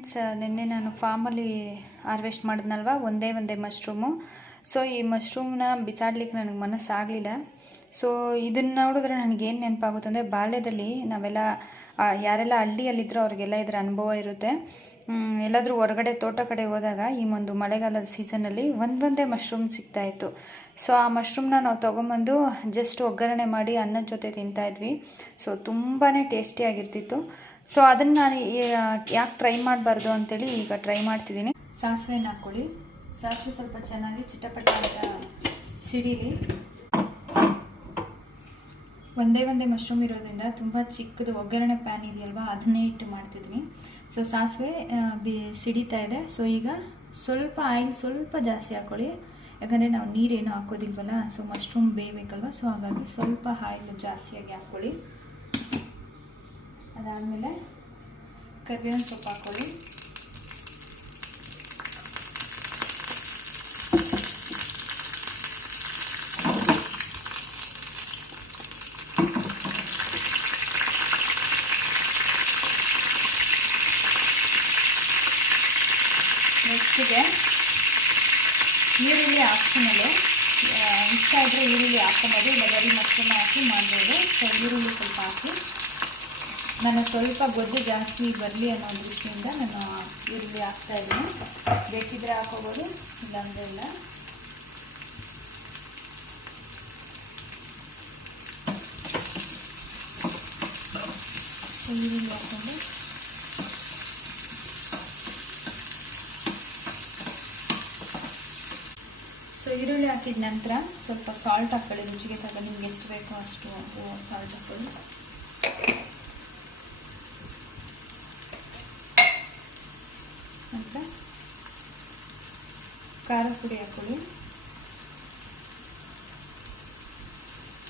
Friends, ನಿನ್ನೆ ನಾನು ಫಾರ್ಮಲ್ಲಿ ಹಾರ್ವೆಸ್ಟ್ ಮಾಡಿದ್ನಲ್ವ ಒಂದೇ ಮಶ್ರೂಮು. ಸೊ ಈ ಮಶ್ರೂಮ್ನ ಬಿಸಾಡ್ಲಿಕ್ಕೆ ನನಗೆ ಮನಸ್ಸಾಗಲಿಲ್ಲ. ಸೊ ಇದನ್ನು ನೋಡಿದ್ರೆ ನನಗೇನು ನೆನಪಾಗುತ್ತೆ ಅಂದರೆ, ಬಾಲ್ಯದಲ್ಲಿ ನಾವೆಲ್ಲ ಯಾರೆಲ್ಲ ಹಳ್ಳಿಯಲ್ಲಿದ್ದರೋ ಅವ್ರಿಗೆಲ್ಲ ಇದರ ಅನುಭವ ಇರುತ್ತೆ. ಎಲ್ಲಾದರೂ ಹೊರಗಡೆ ತೋಟ ಕಡೆ ಹೋದಾಗ ಈ ಒಂದು ಮಳೆಗಾಲದ ಸೀಸನಲ್ಲಿ ಒಂದೇ ಮಶ್ರೂಮ್ ಸಿಗ್ತಾಯಿತ್ತು. ಸೊ ಆ ಮಶ್ರೂಮ್ನ ನಾವು ತೊಗೊಂಬಂದು ಜಸ್ಟ್ ಒಗ್ಗರಣೆ ಮಾಡಿ ಅನ್ನದ ಜೊತೆ ತಿಂತಾಯಿದ್ವಿ. ಸೊ ತುಂಬಾ ಟೇಸ್ಟಿಯಾಗಿರ್ತಿತ್ತು. ಸೊ ಅದನ್ನು ನಾನು ಯಾಕೆ ಟ್ರೈ ಮಾಡಬಾರ್ದು ಅಂತೇಳಿ ಈಗ ಟ್ರೈ ಮಾಡ್ತಿದ್ದೀನಿ. ಸಾಸಿವೆನ ಹಾಕ್ಕೊಳ್ಳಿ. ಸಾಸಿವೆ ಸ್ವಲ್ಪ ಚೆನ್ನಾಗಿ ಚಿಟಪಟ ಅಂತ ಸಿಡೀಲಿ. ಒಂದೇ ಮಶ್ರೂಮ್ ಇರೋದ್ರಿಂದ ತುಂಬ ಚಿಕ್ಕದು ಒಗ್ಗರಣೆ ಪ್ಯಾನ್ ಇದೆಯಲ್ವ, ಅದನ್ನೇ ಇಟ್ಟು ಮಾಡ್ತಿದ್ದೀನಿ. ಸೊ ಸಾಸಿವೆ ಸಿಡಿತಾ ಇದೆ. ಸೊ ಈಗ ಸ್ವಲ್ಪ ಆಯಿಲ್ ಸ್ವಲ್ಪ ಜಾಸ್ತಿ ಹಾಕ್ಕೊಳ್ಳಿ, ಯಾಕಂದರೆ ನಾವು ನೀರೇನು ಹಾಕೋದಿಲ್ವಲ್ಲ. ಸೊ ಮಶ್ರೂಮ್ ಬೇಯಬೇಕಲ್ವ, ಸೊ ಹಾಗಾಗಿ ಸ್ವಲ್ಪ ಆಯಿಲ್ ಜಾಸ್ತಿಯಾಗಿ ಹಾಕ್ಕೊಳ್ಳಿ. ಅದಾದಮೇಲೆ ಕರಿಬೇವಿನ ಸೊಪ್ಪು ಹಾಕ್ಕೊಳ್ಳಿ. ನೆಕ್ಸ್ಟಿಗೆ ಈರುಳ್ಳಿ ಆಪ್ಷನಲ್ಲು, ಇಷ್ಟ ಇದ್ದರೆ ಈರುಳ್ಳಿ ಹಾಕ್ಕೊಬೋದು, ಇಲ್ಲ ಬರೀ ಮಶ್ರೂಮ್ ಹಾಕಿ ಮಾಡ್ಬೋದು. ಸೊ ಈರುಳ್ಳಿ ಸ್ವಲ್ಪ ಹಾಕಿ, ನಾನು ಸ್ವಲ್ಪ ಗೊಜ್ಜು ಜಾಸ್ತಿ ಬರಲಿ ಅನ್ನೋ ದೃಷ್ಟಿಯಿಂದ ನಾನು ಈರುಳ್ಳಿ ಹಾಕ್ತಾಯಿದ್ದೀನಿ. ಬೇಕಿದ್ರೆ ಹಾಕೋಬೋದು, ಇಲ್ಲಾಂದರೆ ಇಲ್ಲ. ಸೊ ಈರುಳ್ಳಿ ಹಾಕ್ಕೊಂಡು ಈರುಳ್ಳಿ ಹಾಕಿದ ನಂತರ ಸ್ವಲ್ಪ ಸಾಲ್ಟ್ ಹಾಕ್ಕೊಳ್ಳಿ. ರುಚಿಗೆ ತಕ್ಕ ನಿಮ್ಗೆ ಎಷ್ಟು ಬೇಕೋ ಅಷ್ಟು ಸಾಲ್ಟ್ ಹಾಕ್ಕೊಳ್ಳಿ. ನಂತರ ಖಾರದ ಪುಡಿ ಹಾಕ್ಕೊಳ್ಳಿ.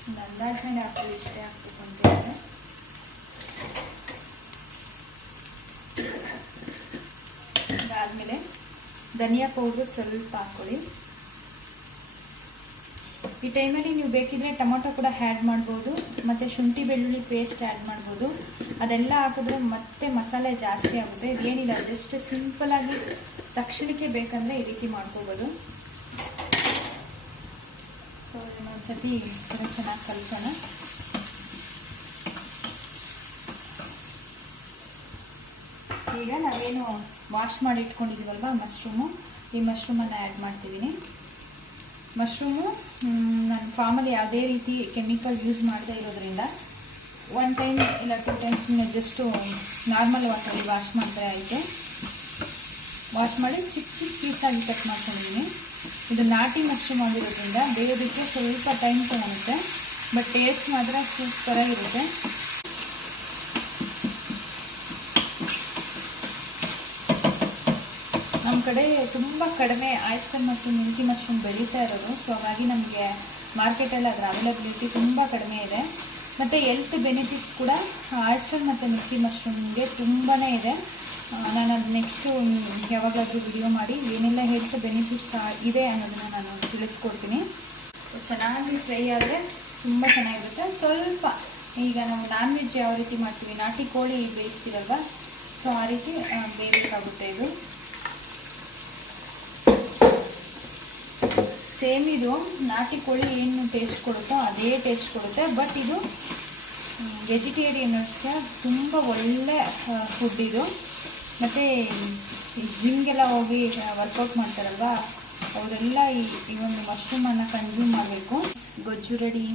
ಒಂದು ಅಂದಾಜು ಮೇಲೆ ಹಾಕ್ಕೊಳ್ಳಿ, ಇಷ್ಟೇ ಹಾಕ್ಬೇಕು ಅಂತ ಹೇಳಿದ್ರೆ. ಅದಾದಮೇಲೆ ಧನಿಯಾ ಪೌಡ್ರು ಸ್ವಲ್ಪ ಹಾಕ್ಕೊಳ್ಳಿ. ಈ ಟೈಮಲ್ಲಿ ನೀವು ಬೇಕಿದ್ರೆ ಟೊಮೊಟೊ ಕೂಡ ಆ್ಯಡ್ ಮಾಡ್ಬೋದು, ಮತ್ತು ಶುಂಠಿ ಬೆಳ್ಳುಳ್ಳಿ ಪೇಸ್ಟ್ ಆ್ಯಡ್ ಮಾಡ್ಬೋದು. ಅದೆಲ್ಲ ಹಾಕಿದ್ರೆ ಮತ್ತೆ ಮಸಾಲೆ ಜಾಸ್ತಿ ಆಗುತ್ತೆ. ಇದೇನಿಲ್ಲ, ಜಸ್ಟ್ ಸಿಂಪಲಾಗಿ ತಕ್ಷಣಕ್ಕೆ ಬೇಕಂದರೆ ಈ ರೀತಿ ಮಾಡ್ಕೋಬೋದು. ಸೊ ಇನ್ನೊಂದು ಸತಿ ಕೂಡ ಚೆನ್ನಾಗಿ ಕಲಿಸೋಣ. ಈಗ ನಾವೇನು ವಾಶ್ ಮಾಡಿ ಇಟ್ಕೊಂಡಿದ್ದೀವಲ್ವ ಮಶ್ರೂಮು, ಈ ಮಶ್ರೂಮನ್ನು ಆ್ಯಡ್ ಮಾಡ್ತಿದ್ದೀನಿ. ಮಶ್ರೂಮು ನಾನು ಫಾರ್ಮಲ್ಲಿ ಯಾವುದೇ ರೀತಿ ಕೆಮಿಕಲ್ ಯೂಸ್ ಮಾಡದೇ ಇರೋದ್ರಿಂದ 1 ಟೈಮ್ ಇಲ್ಲ 2 ಟೈಮ್ಸ್ ಜಸ್ಟು ನಾರ್ಮಲ್ ವಾಟರಲ್ಲಿ ವಾಶ್ ಮಾಡಿದ್ರೆ ಆಯಿತು. ವಾಶ್ ಮಾಡಿ ಚಿಕ್ಕ ಪೀಸಾಗಿ ಕಟ್ ಮಾಡ್ಕೊಂಡಿದ್ದೀನಿ. ಇದು ನಾಟಿ ಮಶ್ರೂಮ್ ಆಗಿರೋದ್ರಿಂದ ಬೇಯೋದಕ್ಕೆ ಸ್ವಲ್ಪ ಟೈಮ್ ತೊಗೊಳುತ್ತೆ, ಬಟ್ ಟೇಸ್ಟ್ ಮಾತ್ರ ಸೂಪರಾಗಿರುತ್ತೆ. ನಮ್ಮ ಕಡೆ ತುಂಬ ಕಡಿಮೆ ಆಯಿಸ್ಟರ್ ಮತ್ತು ಮಿಲ್ಕಿ ಮಶ್ರೂಮ್ ಬೆಳೀತಾ ಇರೋದು. ಸೊ ಹಾಗಾಗಿ ನಮಗೆ ಮಾರ್ಕೆಟಲ್ಲಿ ಅದರ ಅವೈಲಬಿಲಿಟಿ ತುಂಬ ಕಡಿಮೆ ಇದೆ. ಮತ್ತು ಹೆಲ್ತ್ ಬೆನಿಫಿಟ್ಸ್ ಕೂಡ ಆಯಿಸ್ಟರ್ ಮತ್ತು ಮಿಲ್ಕಿ ಮಶ್ರೂಮ್ಗೆ ತುಂಬಾ ಇದೆ. ನಾನು ಅದು ನೆಕ್ಸ್ಟು ಯಾವಾಗಲಾದರೂ ವಿಡಿಯೋ ಮಾಡಿ ಏನೆಲ್ಲ ಹೆಲ್ತ್ ಬೆನಿಫಿಟ್ಸ್ ಇದೆ ಅನ್ನೋದನ್ನು ನಾನು ತಿಳಿಸ್ಕೊಡ್ತೀನಿ. ಚೆನ್ನಾಗಿ ಫ್ರೈ ಆದರೆ ತುಂಬ ಚೆನ್ನಾಗಿರುತ್ತೆ. ಸ್ವಲ್ಪ ಈಗ ನಾವು ನಾನ್ ವೆಜ್ ಯಾವ ರೀತಿ ಮಾಡ್ತೀವಿ, ನಾಟಿ ಕೋಳಿ ಬೇಯಿಸ್ತೀರಲ್ವ, ಸೊ ಆ ರೀತಿ ಬೇಯಬೇಕಾಗುತ್ತೆ. ಇದು ಸೇಮ್ ಇದು ನಾಟಿ ಕೋಳಿ ಏನು ಟೇಸ್ಟ್ ಕೊಡುತ್ತೋ ಅದೇ ಟೇಸ್ಟ್ ಕೊಡುತ್ತೆ. ಬಟ್ ಇದು ವೆಜಿಟೇರಿಯನ್ಸ್ಗೆ ತುಂಬ ಒಳ್ಳೆ ಫುಡ್ ಇದು. ಮತ್ತು ಜಿಮ್ಗೆಲ್ಲ ಹೋಗಿ ವರ್ಕೌಟ್ ಮಾಡ್ತಾರಲ್ವ, ಅವರೆಲ್ಲ ಈ ಒಂದು ಮಶ್ರೂಮನ್ನು ಕನ್ಸ್ಯೂಮ್ ಮಾಡಬೇಕು. ಗೊಜ್ಜು ರೆಡಿ.